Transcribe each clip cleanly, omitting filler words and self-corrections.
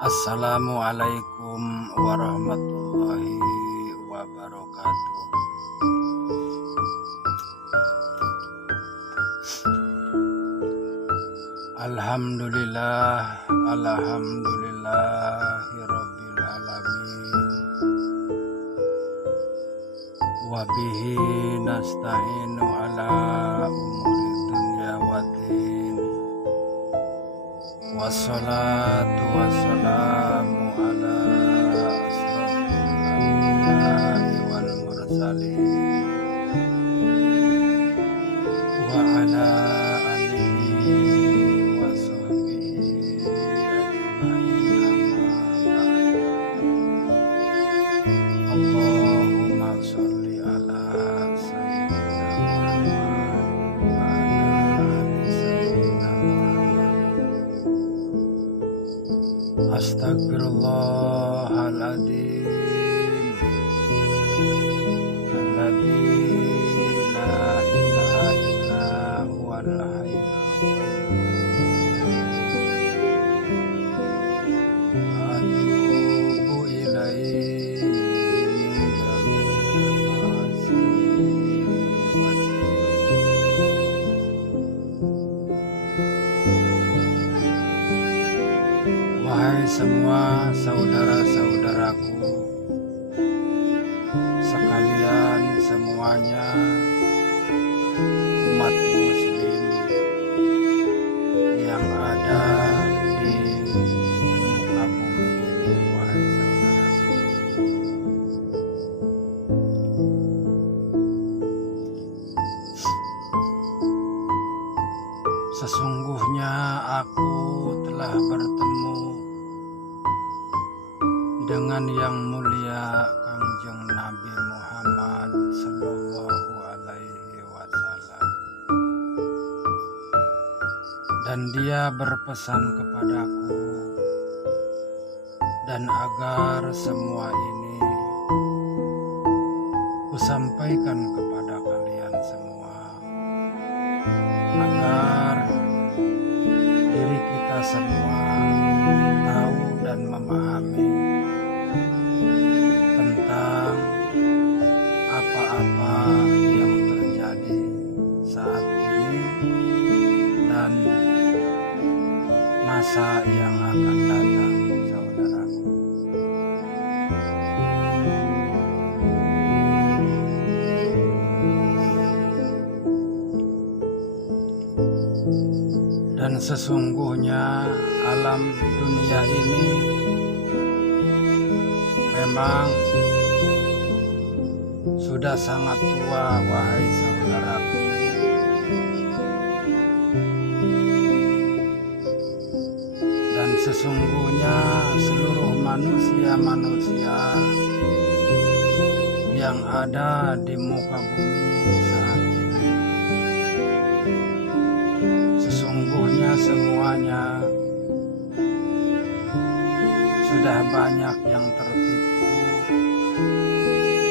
Assalamualaikum warahmatullahi wabarakatuh. Alhamdulillah, alhamdulillahirabbil alamin. Wa bihi nasta'inu ala umuri dunya waddin. Wassalatu wassalamu ala asrofil anbiya'i wal mursalin wa ala alihi wa sahbihi ajma'in amma ba'd. Allahumma sholli ala sayyidina Muhammad wa ala ali sayyidina Muhammad. Astagfirullahaladzim, alladzi la ilaha illa huwal hayyul qayyum. Atubu ilaihi min jami'il ma'asi wa Wahai semua saudara-saudaraku sekalian semuanya, umat muslim yang ada di muka bumi ini, wahai saudaraku. Sesungguhnya aku telah bertemu dengan yang mulia Kangjeng Nabi Muhammad Sallallahu Alaihi Wasallam, dan dia berpesan kepadaku dan agar semua ini kusampaikan kepada kalian semua, agar diri kita semua tahu dan memahami tentang apa-apa yang terjadi saat ini dan masa yang akan datang, saudaraku. Dan sesungguhnya alam dunia ini memang sudah sangat tua, wahai saudaraku. Dan sesungguhnya seluruh manusia-manusia yang ada di muka bumi saat ini, sesungguhnya semuanya sudah banyak yang tertipu,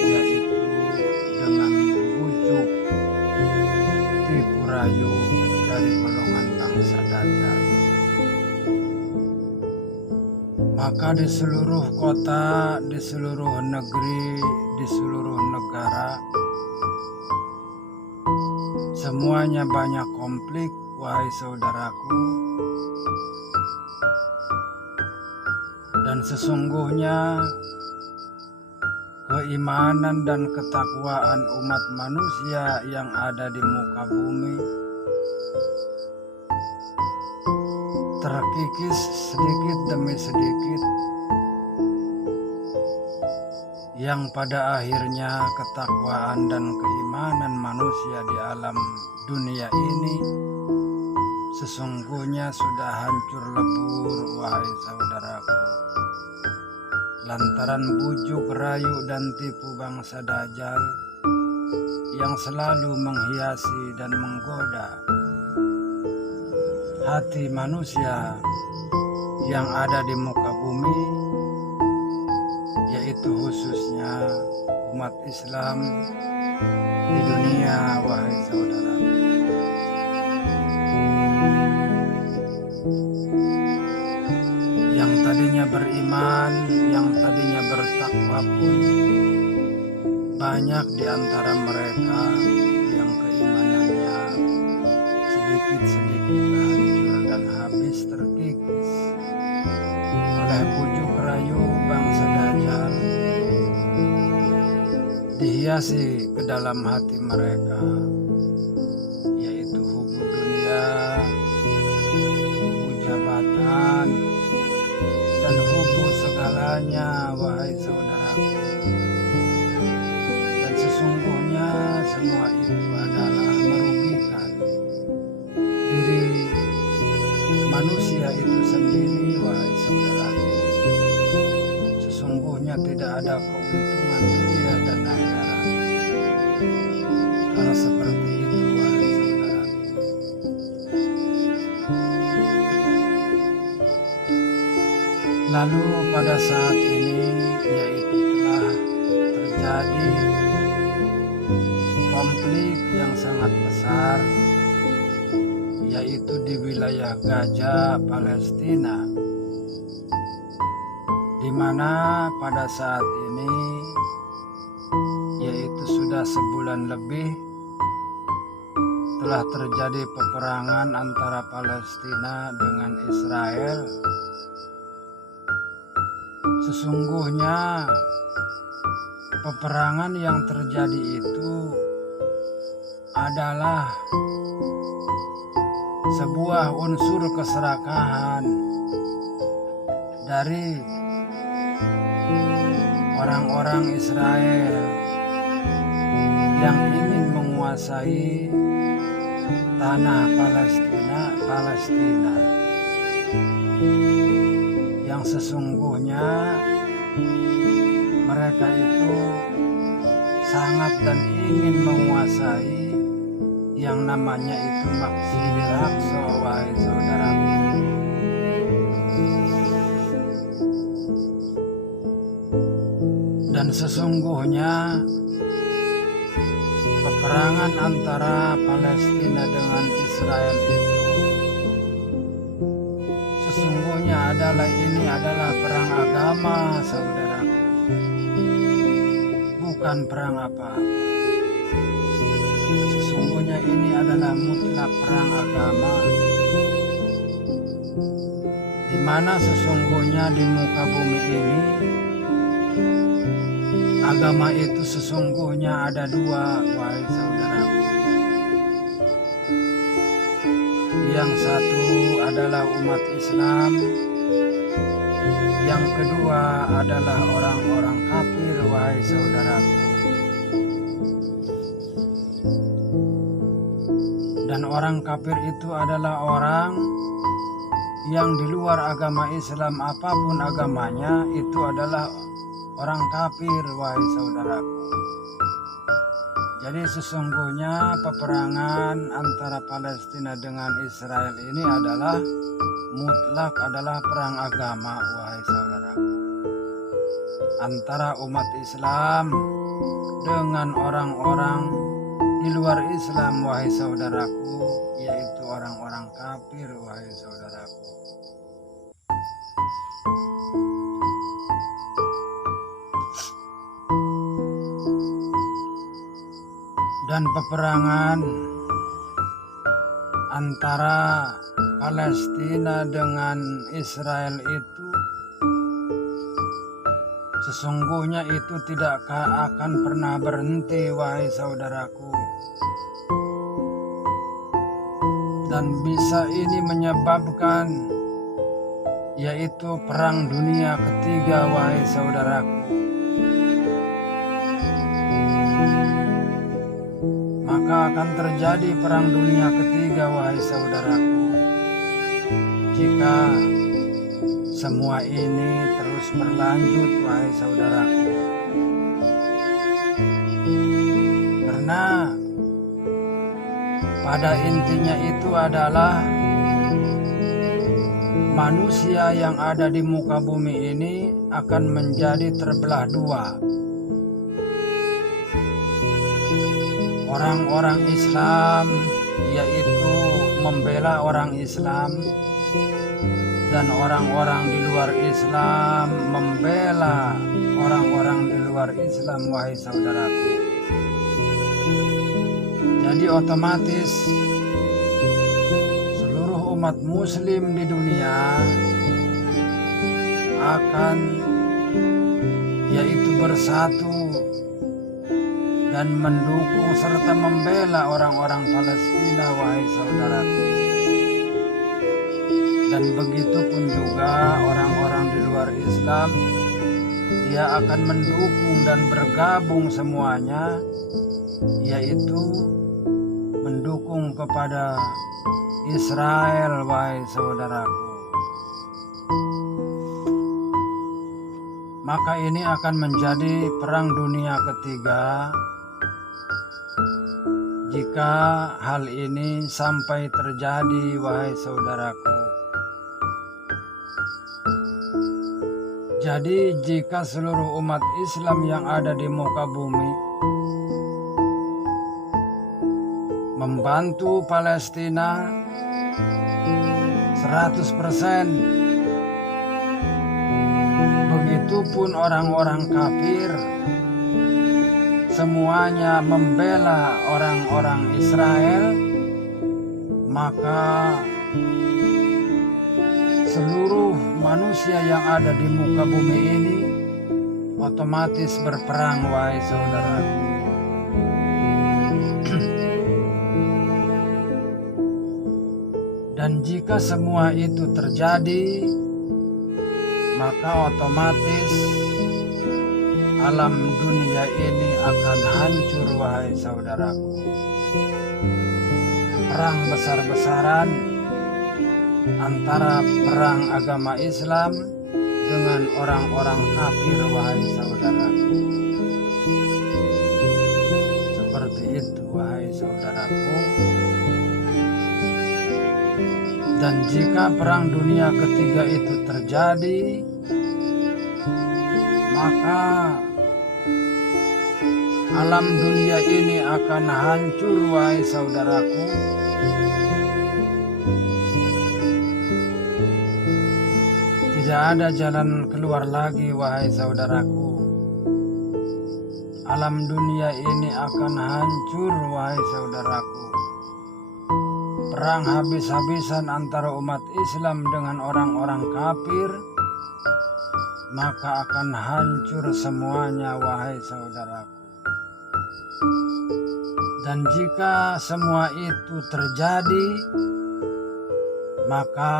yaitu dengan bujuk tipu rayu dari golongan bangsa Dajjal. Maka di seluruh kota, di seluruh negeri, di seluruh negara, semuanya banyak konflik, wahai saudaraku. Dan sesungguhnya keimanan dan ketakwaan umat manusia yang ada di muka bumi terkikis sedikit demi sedikit, yang pada akhirnya ketakwaan dan keimanan manusia di alam dunia ini sesungguhnya sudah hancur lebur, wahai saudaraku, lantaran bujuk rayu dan tipu bangsa Dajjal yang selalu menghiasi dan menggoda hati manusia yang ada di muka bumi, yaitu khususnya umat Islam di dunia, wahai saudaraku. Yang tadinya bertakwa pun banyak di antara mereka yang keimanannya sedikit-sedikit hancur dan habis terkikis oleh bujuk rayu bangsa Dajjal, dihiasi ke dalam hati mereka, yaitu hubu dunia, hubu jabatan, dan hubu segalanya, wahai saudaraku. Dan sesungguhnya semua itu adalah merugikan diri manusia itu sendiri, wahai saudaraku. Sesungguhnya tidak ada keuntungan dunia dan akhirat kalau seperti itu, wahai saudaraku. Lalu pada saat ini, yaitu telah terjadi konflik yang sangat besar, yaitu di wilayah Gaza, Palestina, di mana pada saat ini, yaitu sudah sebulan lebih, telah terjadi peperangan antara Palestina dengan Israel. Sesungguhnya peperangan yang terjadi itu adalah sebuah unsur keserakahan dari orang-orang Israel yang ingin menguasai tanah Palestina yang sesungguhnya mereka itu sangat dan ingin menguasai yang namanya itu Masjidil Aqsa, wahai saudaraku. Dan sesungguhnya peperangan antara Palestina dengan Israel itu sesungguhnya adalah perang agama, saudaraku. Bukan perang apa-apa. Sesungguhnya ini adalah mutlak perang agama, di mana sesungguhnya di muka bumi ini agama itu sesungguhnya ada dua, wahai saudaraku. Yang satu adalah umat Islam, yang kedua adalah orang-orang kafir, wahai saudaraku. Dan orang kafir itu adalah orang yang di luar agama Islam, apapun agamanya, itu adalah orang kafir, wahai saudaraku. Jadi sesungguhnya peperangan antara Palestina dengan Israel ini adalah mutlak adalah perang agama, wahai saudaraku. Antara umat Islam dengan orang-orang di luar Islam, wahai saudaraku, yaitu orang-orang kafir, wahai saudaraku. Dan peperangan antara Palestina dengan Israel itu sesungguhnya itu tidak akan pernah berhenti, wahai saudaraku. Dan bisa ini menyebabkan yaitu perang dunia ketiga, wahai saudaraku. Maka akan terjadi perang dunia ketiga, wahai saudaraku, jika semua ini terus berlanjut, wahai saudaraku. Karena pada intinya itu adalah manusia yang ada di muka bumi ini akan menjadi terbelah dua. Orang-orang Islam yaitu membela orang Islam dan orang-orang di luar Islam membela orang-orang di luar Islam, wahai saudaraku. Jadi otomatis seluruh umat muslim di dunia akan yaitu bersatu dan mendukung serta membela orang-orang Palestina, wahai saudaraku. Dan begitu pun juga orang-orang di luar Islam, dia akan mendukung dan bergabung semuanya, yaitu mendukung kepada Israel, wahai saudaraku. Maka ini akan menjadi perang dunia ketiga jika hal ini sampai terjadi, wahai saudaraku. Jadi jika seluruh umat Islam yang ada di muka bumi membantu Palestina 100%, begitupun orang-orang kafir semuanya membela orang-orang Israel, maka seluruh manusia yang ada di muka bumi ini otomatis berperang, wahai saudaraku. Dan jika semua itu terjadi, maka otomatis alam dunia ini akan hancur, wahai saudaraku. Perang besar-besaran antara perang agama Islam dengan orang-orang kafir, wahai saudaraku. Seperti itu, wahai saudaraku. Dan jika perang dunia ketiga itu terjadi, maka alam dunia ini akan hancur, wahai saudaraku. Tidak ada jalan keluar lagi, wahai saudaraku. Alam dunia ini akan hancur, wahai saudaraku. Perang habis-habisan antara umat Islam dengan orang-orang kafir, maka akan hancur semuanya, wahai saudaraku. Dan jika semua itu terjadi, maka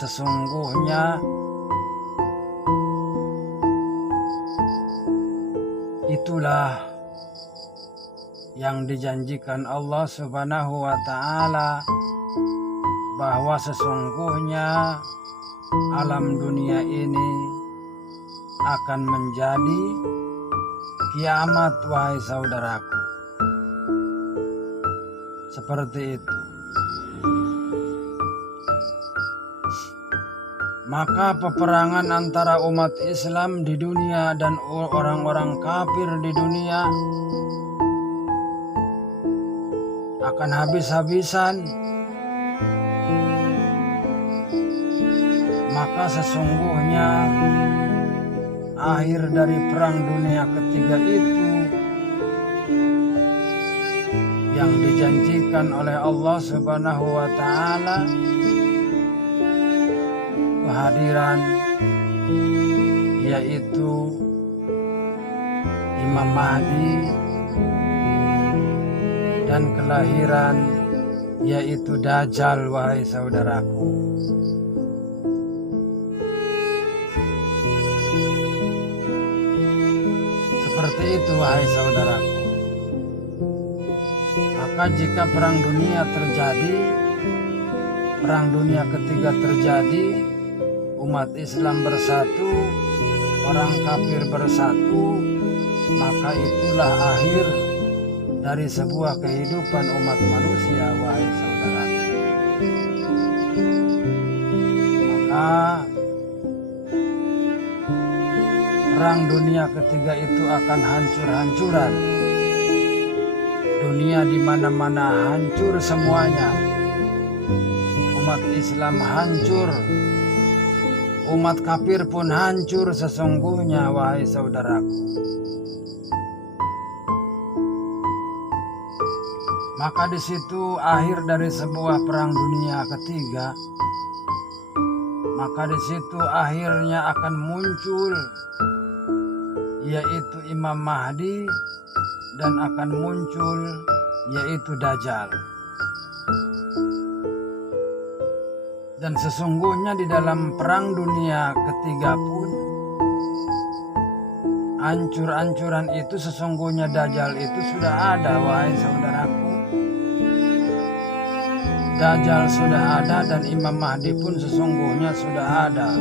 sesungguhnya itulah yang dijanjikan Allah Subhanahu wa Ta'ala, bahwa sesungguhnya alam dunia ini akan menjadi kiamat, wahai saudaraku. Seperti itu. Maka peperangan antara umat Islam di dunia dan orang-orang kafir di dunia akan habis-habisan. Maka sesungguhnya akhir dari perang dunia ketiga itu yang dijanjikan oleh Allah Subhanahu wa Ta'ala, kehadiran yaitu Imam Mahdi, dan kelahiran yaitu Dajjal, wahai saudaraku. Seperti itu, wahai saudaraku. Maka jika perang dunia terjadi, perang dunia ketiga terjadi, umat Islam bersatu, orang kafir bersatu, maka itulah akhir dari sebuah kehidupan umat manusia, wahai saudaraku. Maka perang dunia ketiga itu akan hancur-hancuran. Dunia di mana-mana hancur semuanya. Umat Islam hancur umat kafir pun hancur sesungguhnya, wahai saudaraku. Maka di situ akhir dari sebuah perang dunia ketiga. Maka di situ akhirnya akan muncul, yaitu Imam Mahdi, dan akan muncul, yaitu Dajjal. Dan sesungguhnya di dalam perang dunia ketiga pun, hancur-hancuran itu sesungguhnya Dajjal itu sudah ada, wahai saudaraku. Dajjal sudah ada dan Imam Mahdi pun sesungguhnya sudah ada.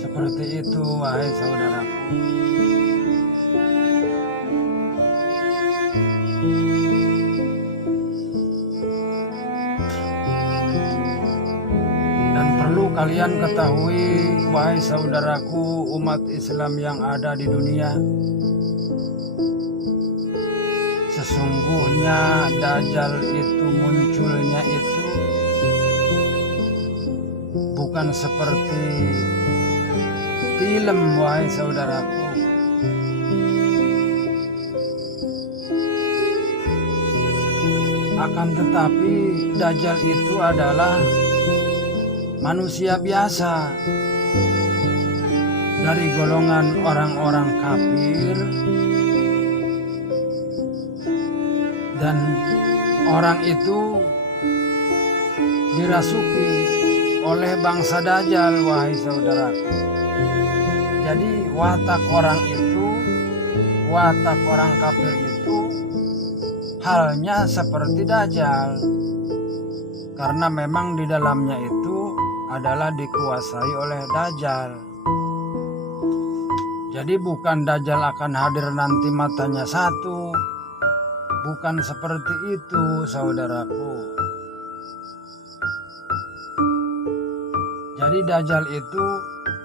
Seperti itu, wahai saudaraku. Dan perlu kalian ketahui, wahai saudaraku, umat Islam yang ada di dunia, sesungguhnya Dajjal itu munculnya itu bukan seperti film, wahai saudaraku. Akan tetapi Dajjal itu adalah manusia biasa dari golongan orang-orang kafir. Dan orang itu dirasuki oleh bangsa Dajjal, wahai saudaraku. Jadi watak orang itu, watak orang kafir itu halnya seperti Dajjal. Karena memang di dalamnya itu adalah dikuasai oleh Dajjal. Jadi bukan Dajjal akan hadir nanti matanya satu. Bukan seperti itu, saudaraku. Jadi Dajjal itu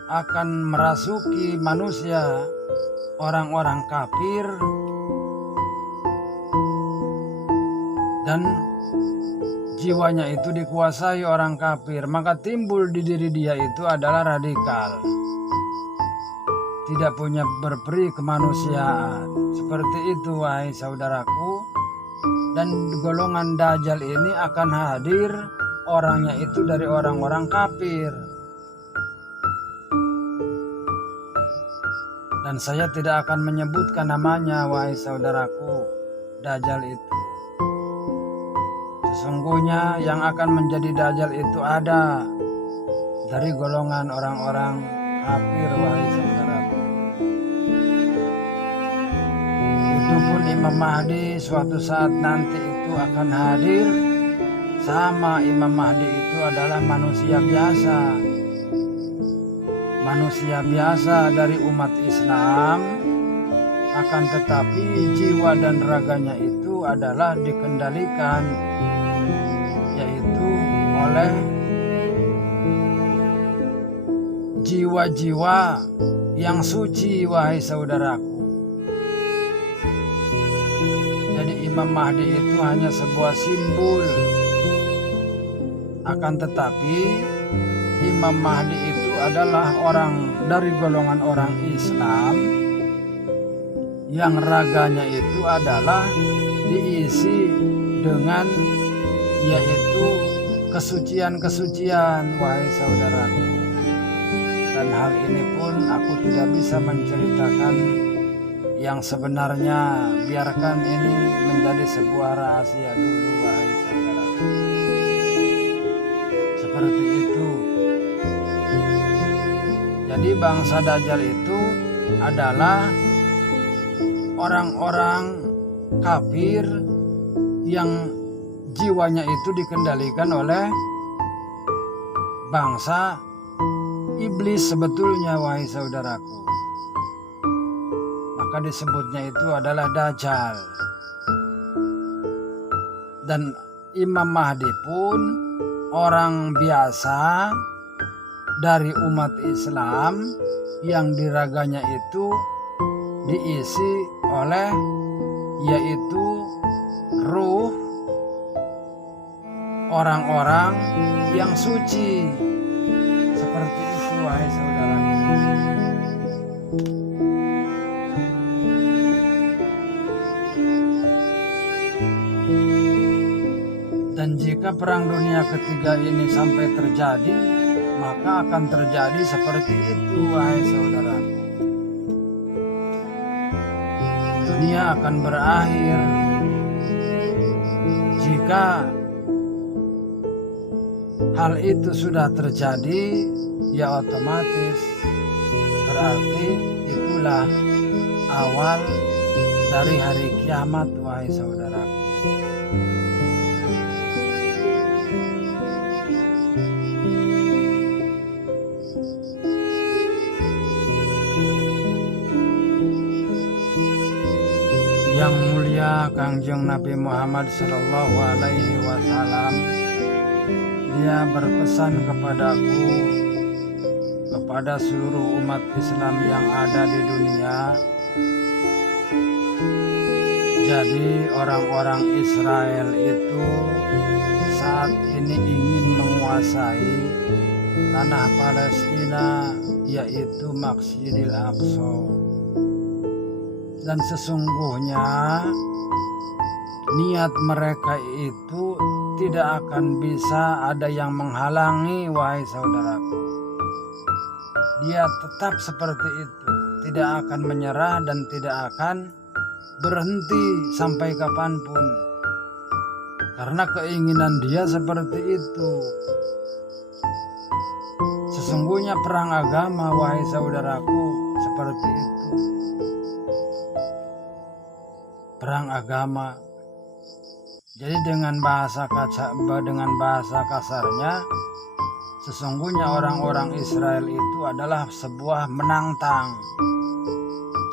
akan merasuki manusia, orang-orang kafir, dan jiwanya itu dikuasai orang kafir. Maka timbul di diri dia itu adalah radikal, tidak punya berperi kemanusiaan. Seperti itu, wahai saudaraku. Dan golongan Dajjal ini akan hadir, orangnya itu dari orang-orang kafir. Dan saya tidak akan menyebutkan namanya, wahai saudaraku, Dajjal itu. Sesungguhnya yang akan menjadi Dajjal itu ada dari golongan orang-orang kafir, wahai saudaraku. Itu pun Imam Mahdi suatu saat nanti itu akan hadir. Sama Imam Mahdi itu adalah manusia biasa. Manusia biasa dari umat Islam, akan tetapi jiwa dan raganya itu adalah dikendalikan, yaitu oleh jiwa-jiwa yang suci, wahai saudaraku. Jadi Imam Mahdi itu hanya sebuah simbol. Akan tetapi Imam Mahdi itu adalah orang dari golongan orang Islam yang raganya itu adalah diisi dengan yaitu kesucian-kesucian, wahai saudaraku. Dan hal ini pun aku tidak bisa menceritakan yang sebenarnya, biarkan ini menjadi sebuah rahasia dulu, wahai saudaraku. Seperti itu. Jadi bangsa Dajjal itu adalah orang-orang kafir yang jiwanya itu dikendalikan oleh bangsa iblis sebetulnya, wahai saudaraku. Maka disebutnya itu adalah Dajjal. Dan Imam Mahdi pun orang biasa dari umat Islam yang diraganya itu diisi oleh yaitu ruh orang-orang yang suci. Seperti itu wahai saudara. Dan jika perang dunia ketiga ini sampai terjadi, maka akan terjadi seperti itu wahai saudaraku. Dunia akan berakhir jika hal itu sudah terjadi, ya otomatis berarti itulah awal dari hari kiamat wahai saudaraku. Yang mulia Kangjeng Nabi Muhammad Sallallahu Alaihi Wasallam, dia berpesan kepadaku, kepada seluruh umat Islam yang ada di dunia. Jadi orang-orang Israel itu saat ini ingin menguasai tanah Palestina, yaitu Masjidil Aqsa. Dan sesungguhnya niat mereka itu tidak akan bisa ada yang menghalangi wahai saudaraku. Dia tetap seperti itu, tidak akan menyerah dan tidak akan berhenti sampai kapanpun. Karena keinginan dia seperti itu. Sesungguhnya perang agama wahai saudaraku seperti itu. Perang agama. Jadi dengan bahasa kasarnya, sesungguhnya orang-orang Israel itu adalah sebuah menantang.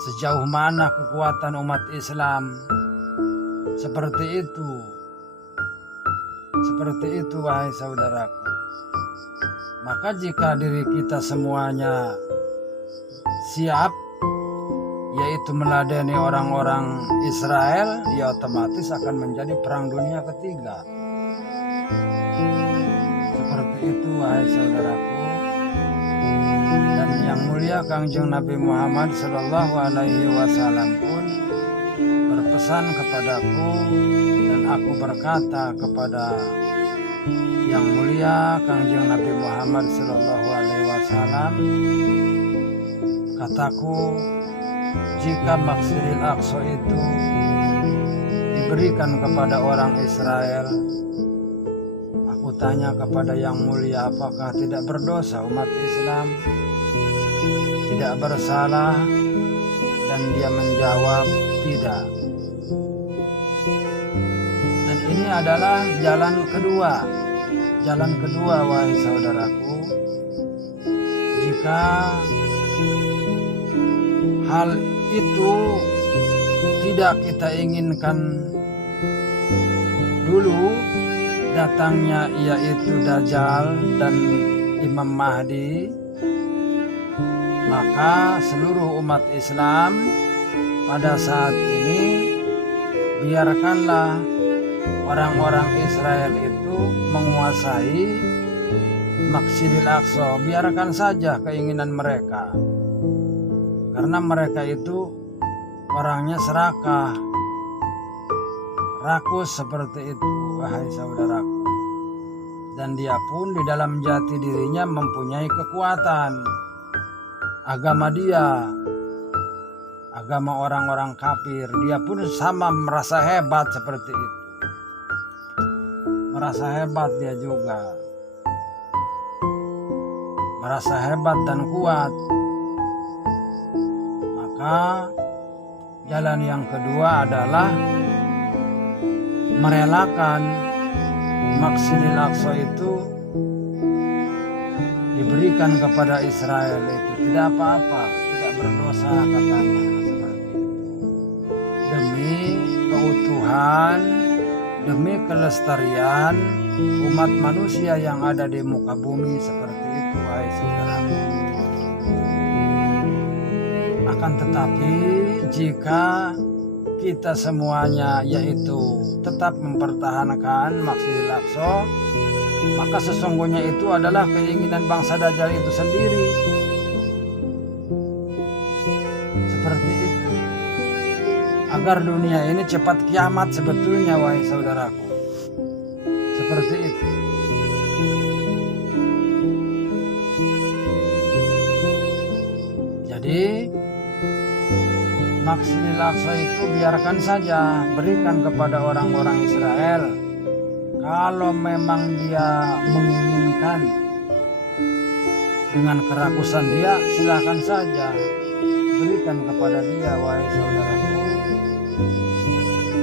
Sejauh mana kekuatan umat Islam. Seperti itu. Seperti itu wahai saudaraku. Maka jika diri kita semuanya siap, yaitu meladeni orang-orang Israel, ya otomatis akan menjadi perang dunia ketiga. Seperti itu wahai saudaraku. Dan yang mulia Kangjeng Nabi Muhammad Sallallahu Alaihi Wasallam pun berpesan kepadaku, dan aku berkata kepada yang mulia Kangjeng Nabi Muhammad Sallallahu Alaihi Wasallam, kataku, jika Masjidil Aqsa itu diberikan kepada orang Israel, aku tanya kepada yang mulia, apakah tidak berdosa umat Islam? Tidak bersalah? Dan dia menjawab, tidak. Dan ini adalah jalan kedua. Jalan kedua wahai saudaraku. Jika hal itu tidak kita inginkan dulu datangnya, yaitu Dajjal dan Imam Mahdi, maka seluruh umat Islam pada saat ini biarkanlah orang-orang Israel itu menguasai Masjidil Aqsa. Biarkan saja keinginan mereka. Karena mereka itu orangnya serakah, rakus seperti itu wahai saudaraku. Dan dia pun di dalam jati dirinya mempunyai kekuatan. Agama dia, agama orang-orang kafir, dia pun sama merasa hebat seperti itu. Merasa hebat dia juga. Merasa hebat dan kuat. Maka jalan yang kedua adalah merelakan Masjidil Aqsa itu diberikan kepada Israel. Itu tidak apa-apa, tidak berdosa katanya, seperti itu. Demi keutuhan, demi kelestarian umat manusia yang ada di muka bumi, seperti itu wahai saudaraku. Akan tetapi jika kita semuanya yaitu tetap mempertahankan Masjidil Aqsa, maka sesungguhnya itu adalah keinginan bangsa Dajjal itu sendiri. Seperti itu. Agar dunia ini cepat kiamat sebetulnya, wahai saudaraku. Seperti itu. Jadi Masjidil Aqsa itu biarkan saja, berikan kepada orang-orang Israel. Kalau memang dia menginginkan dengan kerakusan dia, silakan saja berikan kepada dia, wahai saudaraku.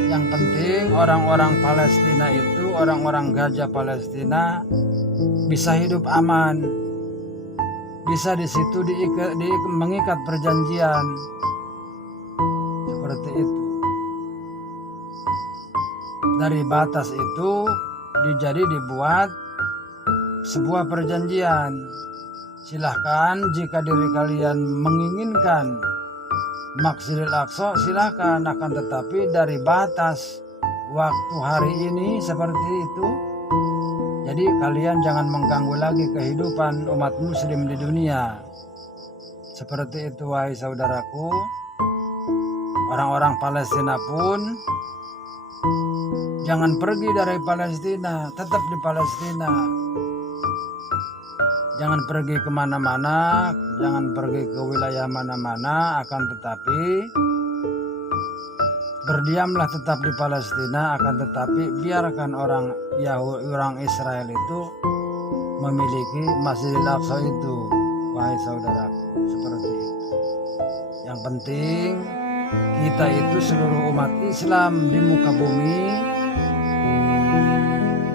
Yang penting orang-orang Palestina itu, orang-orang Gaza Palestina bisa hidup aman, bisa di situ mengikat perjanjian. Seperti itu. Dari batas itu dibuat sebuah perjanjian. Silahkan jika diri kalian menginginkan Masjidil Aqsa, silahkan, akan tetapi dari batas waktu hari ini seperti itu. Jadi kalian jangan mengganggu lagi kehidupan umat muslim di dunia. Seperti itu, wahai saudaraku. Orang-orang Palestina pun jangan pergi dari Palestina, tetap di Palestina. Jangan pergi kemana-mana, jangan pergi ke wilayah mana-mana, akan tetapi berdiamlah tetap di Palestina, akan tetapi biarkan orang Israel itu memiliki Masjidil Aqsa itu, wahai saudaraku. Seperti itu. Yang penting kita itu seluruh umat Islam di muka bumi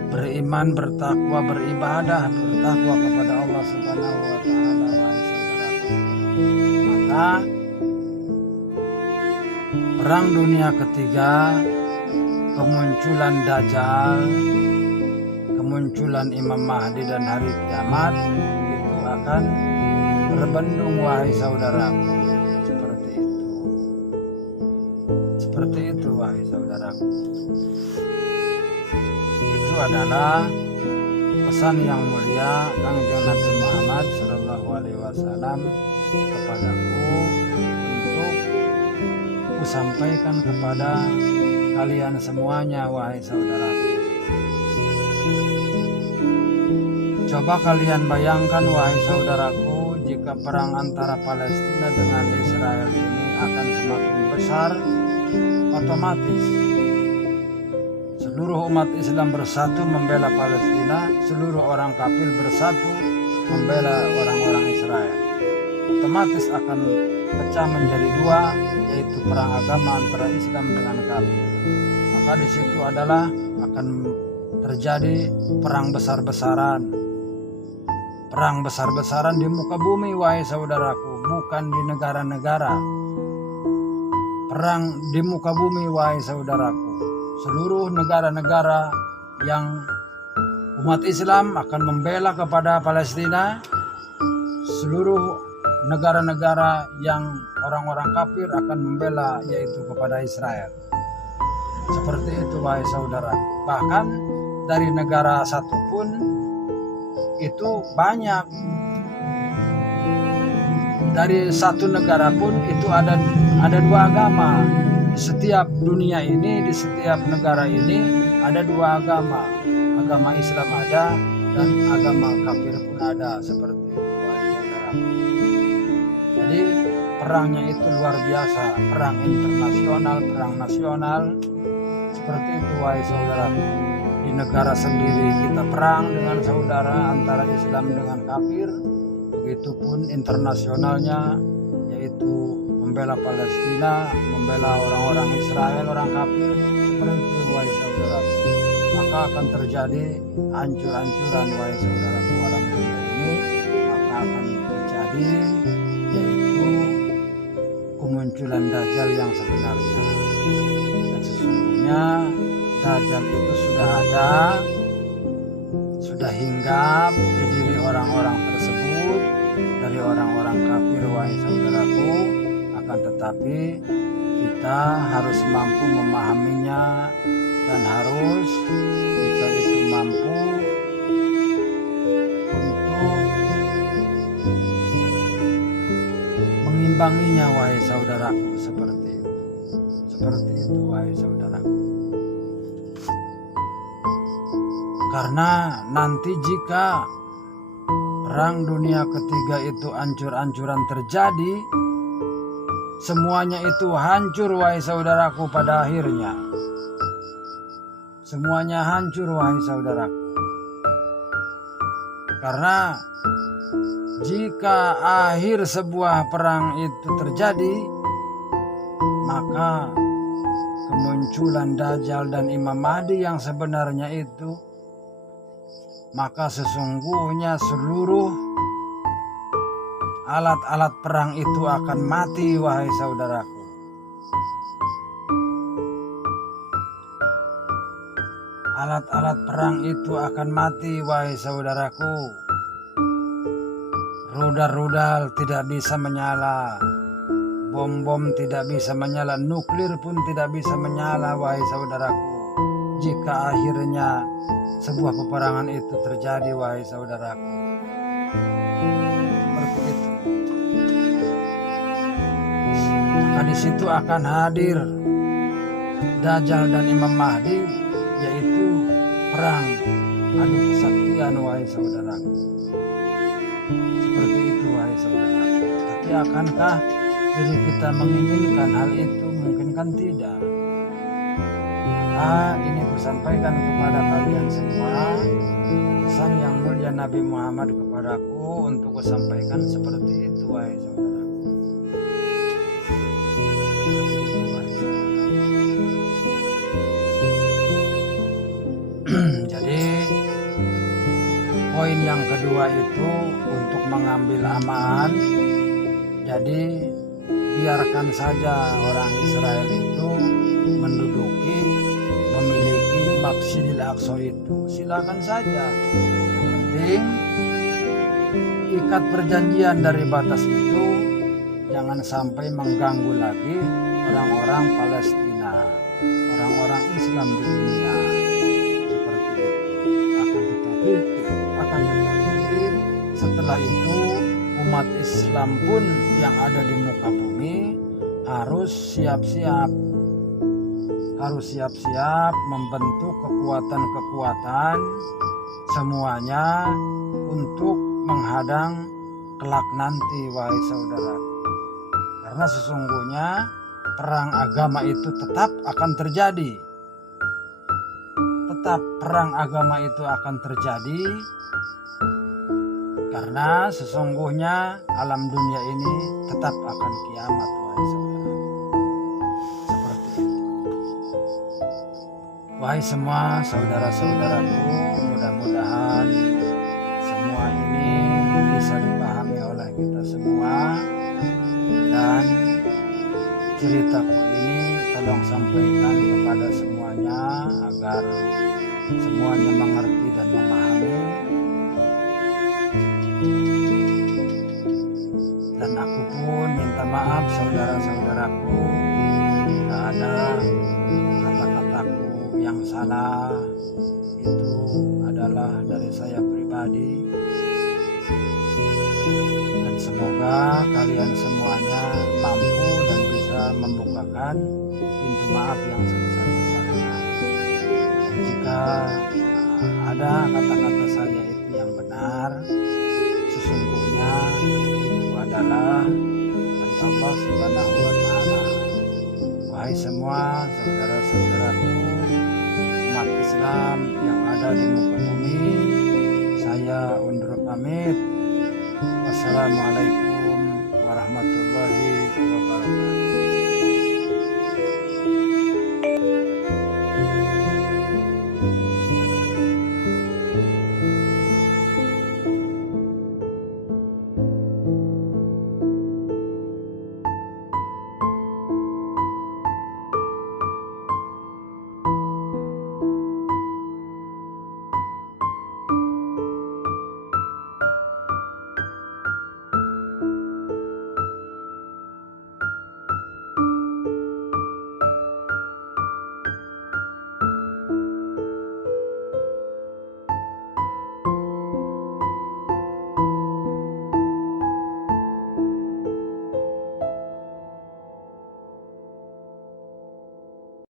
beriman, bertakwa, beribadah, bertakwa kepada Allah Subhanahu wa taala, wahai saudaraku. Maka perang dunia ketiga, kemunculan Dajjal, kemunculan Imam Mahdi dan hari kiamat itu akan terbendung, wahai saudaraku. Seperti itu, wahai saudaraku. Itu adalah pesan yang mulia Kangjeng Nabi Muhammad Shallallahu Alaihi Wasallam kepadaku, untuk kusampaikan kepada kalian semuanya, wahai saudaraku. Coba kalian bayangkan, wahai saudaraku, jika perang antara Palestina dengan Israel ini akan semakin besar, otomatis seluruh umat Islam bersatu membela Palestina, seluruh orang kafir bersatu membela orang-orang Israel. Otomatis akan pecah menjadi dua, yaitu perang agama antara Islam dengan kafir. Maka di situ adalah akan terjadi perang besar-besaran. Perang besar-besaran di muka bumi, wahai saudaraku, bukan di negara-negara. Perang di muka bumi, wahai saudaraku. Seluruh negara-negara yang umat Islam akan membela kepada Palestina, seluruh negara-negara yang orang-orang kafir akan membela, yaitu kepada Israel. Seperti itu, wahai saudaraku. Bahkan dari negara satu pun itu banyak. Dari satu negara pun itu ada dua agama. Di setiap dunia ini, di setiap negara ini ada dua agama. Agama Islam ada dan agama kafir pun ada. Seperti itu, wahai saudaraku. Jadi perangnya itu luar biasa, perang internasional, perang nasional. Seperti itu, wahai saudaraku. Di negara sendiri kita perang dengan saudara, antara Islam dengan kafir. Begitupun internasionalnya, yaitu membela Palestina, membela orang-orang Israel, orang kafir. Seperti itu, wahai saudaraku. Maka akan terjadi hancur-hancuran, wahai saudaraku, alam dunia ini. Maka akan terjadi yaitu kemunculan Dajjal yang sebenarnya. Dan sesungguhnya Dajjal itu sudah ada, sudah hinggap di diri orang-orang tersebut, dari orang-orang kafir, wahai saudaraku. Akan tetapi kita kita harus mampu memahaminya dan harus kita itu mampu untuk mengimbanginya, wahai saudaraku, seperti itu wahai saudaraku. Karena nanti jika perang dunia ketiga itu ancur-ancuran terjadi, semuanya itu hancur wahai saudaraku pada akhirnya. Semuanya hancur wahai saudaraku. Karena jika akhir sebuah perang itu terjadi, maka kemunculan Dajjal dan Imam Mahdi yang sebenarnya itu, maka sesungguhnya seluruh alat-alat perang itu akan mati wahai saudaraku. Alat-alat perang itu akan mati wahai saudaraku. Rudal-rudal tidak bisa menyala, bom-bom tidak bisa menyala, nuklir pun tidak bisa menyala wahai saudaraku, jika akhirnya sebuah peperangan itu terjadi wahai saudaraku. Seperti itu. Maka di situ akan hadir Dajjal dan Imam Mahdi, yaitu perang adu kesaktian wahai saudaraku. Seperti itu wahai saudaraku. Tapi akankah diri kita menginginkan hal itu? Mungkin kan tidak. Maka ini kusampaikan kepada kalian semua pesan yang mulia Nabi Muhammad kepadaku untuk kusampaikan seperti itu wahai saudaraku. Jadi poin yang kedua itu untuk mengambil aman. Jadi biarkan saja orang Israel itu menduduki, memiliki Masjidil Aqsa itu, silakan saja. Yang penting ikat perjanjian dari batas itu jangan sampai mengganggu lagi orang-orang Palestina, orang-orang Islam di dunia. Seperti itu. Akan tetapi setelah itu umat Islam pun yang ada di muka bumi harus siap-siap membentuk kekuatan-kekuatan semuanya untuk menghadang kelak nanti wahai saudara. Karena sesungguhnya perang agama itu tetap akan terjadi. Perang agama itu akan terjadi karena sesungguhnya alam dunia ini tetap akan kiamat wahai saudara. Seperti itu. Wahai semua saudara-saudaraku, mudah-mudahan semua ini bisa dipahami oleh kita semua, dan ceritaku ini tolong sampaikan kepada semuanya agar semuanya mengerti dan memahami. Dan aku pun minta maaf saudara-saudaraku jika ada kata-kataku yang salah, itu adalah dari saya pribadi. Dan semoga kalian semuanya mampu dan bisa membukakan pintu maaf yang sebesar-besarnya. Dan jika ada kata-kata saya itu yang benar, sesungguhnya itu adalah dari Allah Subhanahu wa Ta'ala. Wahai semua saudara-saudaraku umat Islam yang ada di muka bumi, saya undur pamit. Wassalamualaikum